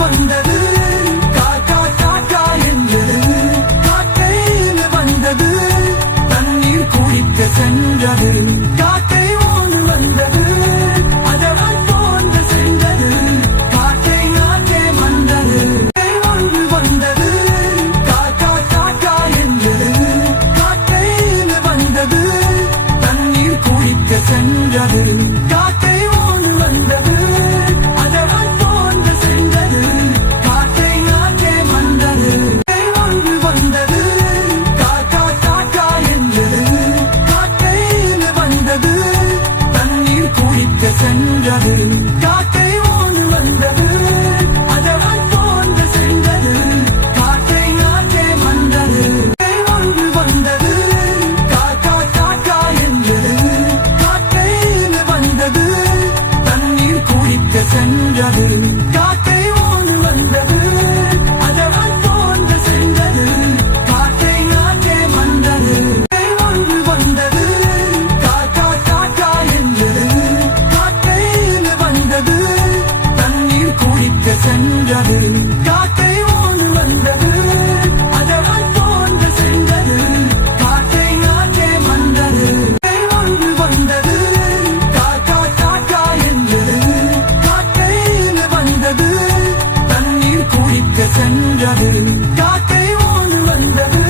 வந்தது காக்கா காக்கா என்றது காக்கையில் வந்தது தண்ணீர் குடிக்க சென்றது காக்கை ஒன்று வந்தது அதனால் போன்று சென்றது காக்கை நாக்கே வந்தது ஒன்று வந்தது காக்கா காக்கா என்றது காக்கையில் வந்தது தண்ணீர் குடிக்க சென்றது காக்கை ஒன்று வந்தது அதனால் போன்று சென்றது காக்கை நாக்கே வந்தது ஒன்று வந்தது காக்கா காக்கா என்றது காக்கையில் வந்தது தண்ணீர் குடிக்க சென்றது காக்கை ஒன்று வந்தது அதனால் போன்று சென்றது காக்கை நாக்கே வந்தது ஒன்று வந்தது காக்கா காக்கா என்றது காக்கையில் வந்தது தண்ணீர் குடிக்க சென்றது காக்கை ஒன்று வந்தது அதனால் போன்று சென்றது காக்கை நாக்கே வந்தது ஒன்று வந்தது காக்கா காக்கா என்றது காக்கையில் வந்தது தண்ணீர் குடிக்க சென்றது காக்கை ஒன்று வந்தது அதனால் போன்று சென்றது காக்கை நாக்கே வந்தது ஒன்று வந்தது காக்கா காக்கா என்றது காக்கையில் வந்தது தண்ணீர் குடிக்க சென்றது காக்கை ஒன்று வந்தது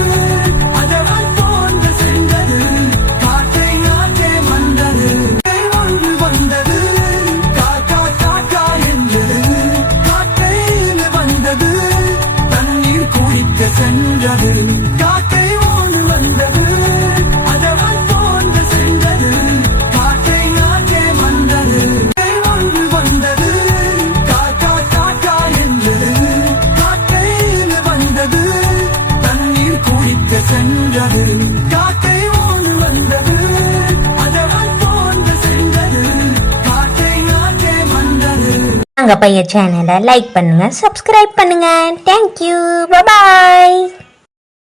அதனால் போன்று சென்றது காக்கை நாக்கே வந்தது ஒன்று வந்தது காக்கா காக்கா என்றது காக்கையில் வந்தது தண்ணீர் குடிக்க சென்றது காக்கை ஒன்று வந்தது அதனால் போன்று சென்றது காக்கை நாக்கே வந்தது ஒன்று வந்தது காக்கா காக்கா என்றது காக்கையில் வந்தது தண்ணீர் குடிக்க சென்றது காக்கை ஒன்று வந்தது அதனால் போன்று சென்றது காக்கை நாக்கே வந்தது. நாங்க பைய சேனலை லைக் பண்ணுங்க, சப்ஸ்கிரைப் பண்ணுங்க. தேங்க்யூ, பாய்.